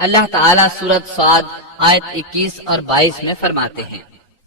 اللہ تعالیٰ سورۃ صاد آیت 21 اور 22 میں فرماتے ہیں،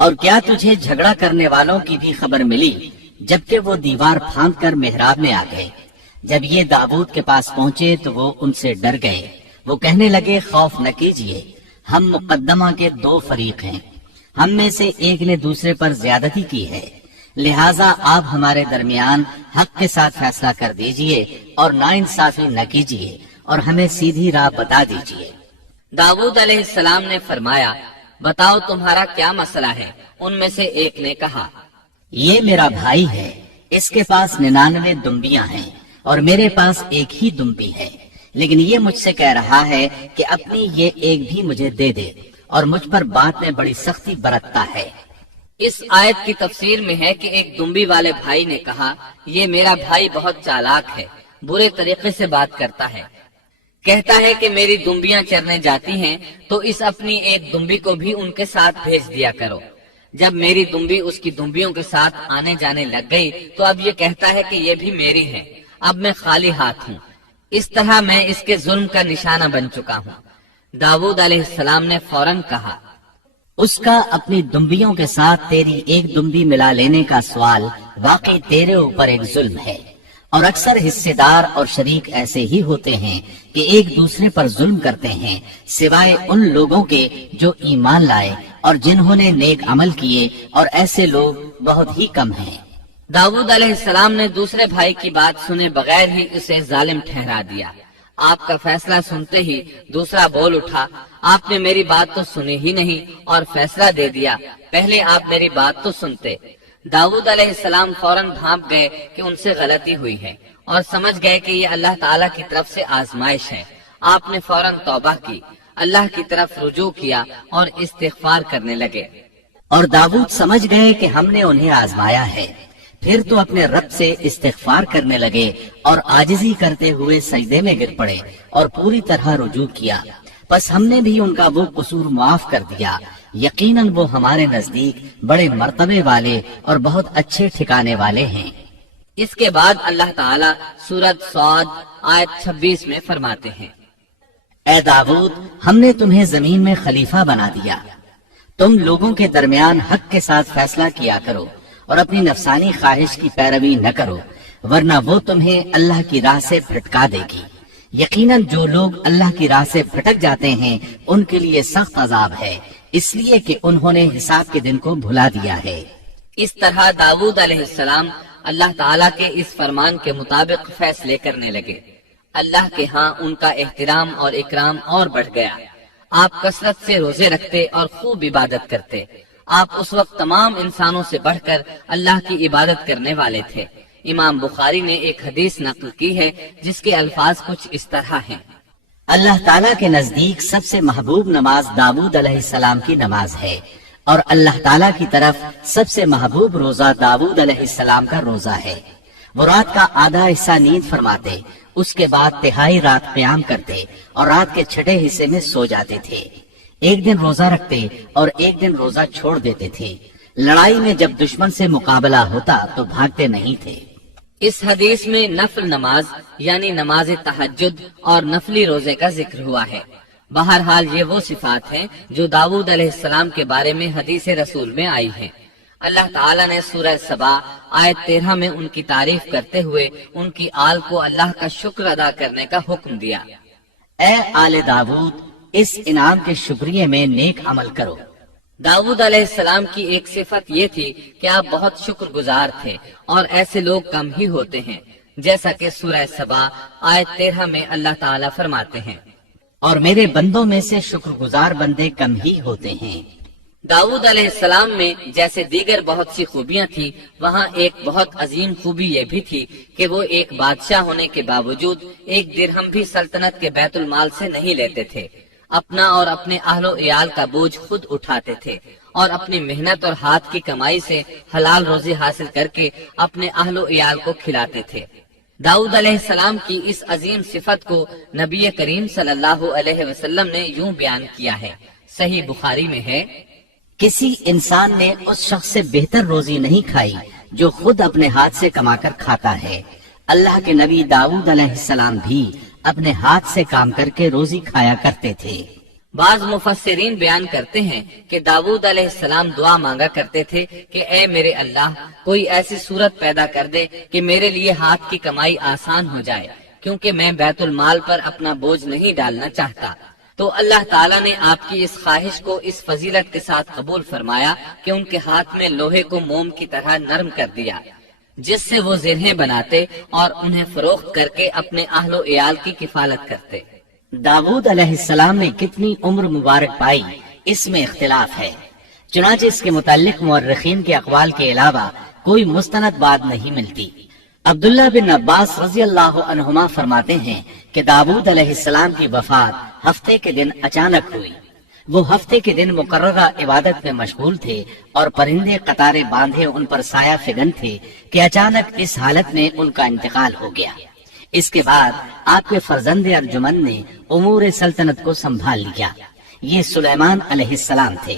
اور کیا تجھے جھگڑا کرنے والوں کی بھی خبر ملی جبکہ وہ دیوار پھاند کر محراب میں آ گئے؟ جب یہ داؤد کے پاس پہنچے تو وہ ان سے ڈر گئے۔ وہ کہنے لگے، خوف نہ کیجیے، ہم مقدمہ کے 2 فریق ہیں، ہم میں سے ایک نے دوسرے پر زیادتی کی ہے، لہٰذا آپ ہمارے درمیان حق کے ساتھ فیصلہ کر دیجئے اور ناانصافی نہ کیجیے اور ہمیں سیدھی راہ بتا دیجیے۔ داؤد علیہ السلام نے فرمایا، بتاؤ تمہارا کیا مسئلہ ہے؟ ان میں سے ایک نے کہا، یہ میرا بھائی ہے، اس کے پاس 99 دمبیاں ہیں اور میرے پاس ایک ہی دمبی ہے، لیکن یہ مجھ سے کہہ رہا ہے کہ اپنی یہ ایک بھی مجھے دے دے اور مجھ پر بات میں بڑی سختی برتتا ہے۔ اس آیت کی تفسیر میں ہے کہ ایک دمبی والے بھائی نے کہا، یہ میرا بھائی بہت چالاک ہے، برے طریقے سے بات کرتا ہے، کہتا ہے کہ میری دمبیاں چرنے جاتی ہیں تو اس اپنی ایک دمبی کو بھی ان کے ساتھ بھیج دیا کرو۔ جب میری دمبی اس کی دمبیوں کے ساتھ آنے جانے لگ گئی تو اب یہ کہتا ہے کہ یہ بھی میری ہے، اب میں خالی ہاتھ ہوں۔ اس طرح میں اس کے ظلم کا نشانہ بن چکا ہوں۔ داؤد علیہ السلام نے فوراً کہا، اس کا اپنی دمبیوں کے ساتھ تیری ایک دمبی ملا لینے کا سوال واقعی تیرے اوپر ایک ظلم ہے، اور اکثر حصے دار اور شریک ایسے ہی ہوتے ہیں کہ ایک دوسرے پر ظلم کرتے ہیں، سوائے ان لوگوں کے جو ایمان لائے اور جنہوں نے نیک عمل کیے، اور ایسے لوگ بہت ہی کم ہیں۔ داؤد علیہ السلام نے دوسرے بھائی کی بات سنے بغیر ہی اسے ظالم ٹھہرا دیا۔ آپ کا فیصلہ سنتے ہی دوسرا بول اٹھا، آپ نے میری بات تو سنی ہی نہیں اور فیصلہ دے دیا، پہلے آپ میری بات تو سنتے۔ داؤد علیہ السلام فوراً بھانپ گئے کہ ان سے غلطی ہوئی ہے اور سمجھ گئے کہ یہ اللہ تعالیٰ کی طرف سے آزمائش ہے۔ آپ نے فوراً توبہ کی، اللہ کی طرف رجوع کیا اور استغفار کرنے لگے۔ اور داؤد سمجھ گئے کہ ہم نے انہیں آزمایا ہے، پھر تو اپنے رب سے استغفار کرنے لگے اور عاجزی کرتے ہوئے سجدے میں گر پڑے اور پوری طرح رجوع کیا۔ بس ہم نے بھی ان کا وہ قصور معاف کر دیا، یقیناً وہ ہمارے نزدیک بڑے مرتبے والے اور بہت اچھے ٹھکانے والے ہیں۔ اس کے بعد اللہ تعالیٰ سورۃ صاد آیت 26 میں فرماتے ہیں، اے داؤد، ہم نے تمہیں زمین میں خلیفہ بنا دیا، تم لوگوں کے درمیان حق کے ساتھ فیصلہ کیا کرو اور اپنی نفسانی خواہش کی پیروی نہ کرو، ورنہ وہ تمہیں اللہ کی راہ سے بھٹکا دے گی۔ یقیناً جو لوگ اللہ کی راہ سے بھٹک جاتے ہیں ان کے لیے سخت عذاب ہے، اس لیے کہ انہوں نے حساب کے دن کو بھلا دیا ہے۔ اس طرح داؤد علیہ السلام اللہ تعالیٰ کے اس فرمان کے مطابق فیصلے کرنے لگے۔ اللہ کے ہاں ان کا احترام اور اکرام اور بڑھ گیا۔ آپ کثرت سے روزے رکھتے اور خوب عبادت کرتے۔ آپ اس وقت تمام انسانوں سے بڑھ کر اللہ کی عبادت کرنے والے تھے۔ امام بخاری نے ایک حدیث نقل کی ہے جس کے الفاظ کچھ اس طرح ہیں، اللہ تعالیٰ کے نزدیک سب سے محبوب نماز داؤد علیہ السلام کی نماز ہے، اور اللہ تعالیٰ کی طرف سب سے محبوب روزہ داؤد علیہ السلام کا روزہ ہے۔ وہ رات کا آدھا حصہ نیند فرماتے، اس کے بعد تہائی رات قیام کرتے اور رات کے چھٹے حصے میں سو جاتے تھے۔ ایک دن روزہ رکھتے اور ایک دن روزہ چھوڑ دیتے تھے۔ لڑائی میں جب دشمن سے مقابلہ ہوتا تو بھاگتے نہیں تھے۔ اس حدیث میں نفل نماز یعنی نماز تہجد اور نفلی روزے کا ذکر ہوا ہے۔ بہرحال یہ وہ صفات ہیں جو داؤد علیہ السلام کے بارے میں حدیث رسول میں آئی ہیں۔ اللہ تعالیٰ نے سورہ سبا آیت 13 میں ان کی تعریف کرتے ہوئے ان کی آل کو اللہ کا شکر ادا کرنے کا حکم دیا۔ اے آل داؤد، اس انعام کے شکریہ میں نیک عمل کرو۔ داؤد علیہ السلام کی ایک صفت یہ تھی کہ آپ بہت شکر گزار تھے، اور ایسے لوگ کم ہی ہوتے ہیں، جیسا کہ سورہ سبا آیت 13 میں اللہ تعالیٰ فرماتے ہیں، اور میرے بندوں میں سے شکر گزار بندے کم ہی ہوتے ہیں۔ داؤد علیہ السلام میں جیسے دیگر بہت سی خوبیاں تھیں، وہاں ایک بہت عظیم خوبی یہ بھی تھی کہ وہ ایک بادشاہ ہونے کے باوجود ایک درہم بھی سلطنت کے بیت المال سے نہیں لیتے تھے۔ اپنا اور اپنے اہل و عیال کا بوجھ خود اٹھاتے تھے اور اپنی محنت اور ہاتھ کی کمائی سے حلال روزی حاصل کر کے اپنے اہل و عیال کو کھلاتے تھے۔ داؤد علیہ السلام کی اس عظیم صفت کو نبی کریم صلی اللہ علیہ وسلم نے یوں بیان کیا ہے، صحیح بخاری میں ہے، کسی انسان نے اس شخص سے بہتر روزی نہیں کھائی جو خود اپنے ہاتھ سے کما کر کھاتا ہے۔ اللہ کے نبی داؤد علیہ السلام بھی اپنے ہاتھ سے کام کر کے روزی کھایا کرتے تھے۔ بعض مفسرین بیان کرتے ہیں کہ داؤد علیہ السلام دعا مانگا کرتے تھے کہ اے میرے اللہ، کوئی ایسی صورت پیدا کر دے کہ میرے لیے ہاتھ کی کمائی آسان ہو جائے، کیونکہ میں بیت المال پر اپنا بوجھ نہیں ڈالنا چاہتا۔ تو اللہ تعالیٰ نے آپ کی اس خواہش کو اس فضیلت کے ساتھ قبول فرمایا کہ ان کے ہاتھ میں لوہے کو موم کی طرح نرم کر دیا، جس سے وہ زرہیں بناتے اور انہیں فروخت کر کے اپنے اہل و عیال کی کفالت کرتے۔ داود علیہ السلام نے کتنی عمر مبارک پائی، اس میں اختلاف ہے، چنانچہ اس کے متعلق مورخین کے اقوال کے علاوہ کوئی مستند بات نہیں ملتی۔ عبداللہ بن عباس رضی اللہ عنہما فرماتے ہیں کہ داود علیہ السلام کی وفات ہفتے کے دن اچانک ہوئی۔ وہ ہفتے کے دن مقررہ عبادت میں مشغول تھے اور پرندے قطارے باندھے ان پر سایہ فگن تھے کہ اچانک اس حالت میں ان کا انتقال ہو گیا۔ اس کے بعد آپ کے فرزند ارجمند نے امور سلطنت کو سنبھال لیا۔ یہ سلیمان علیہ السلام تھے۔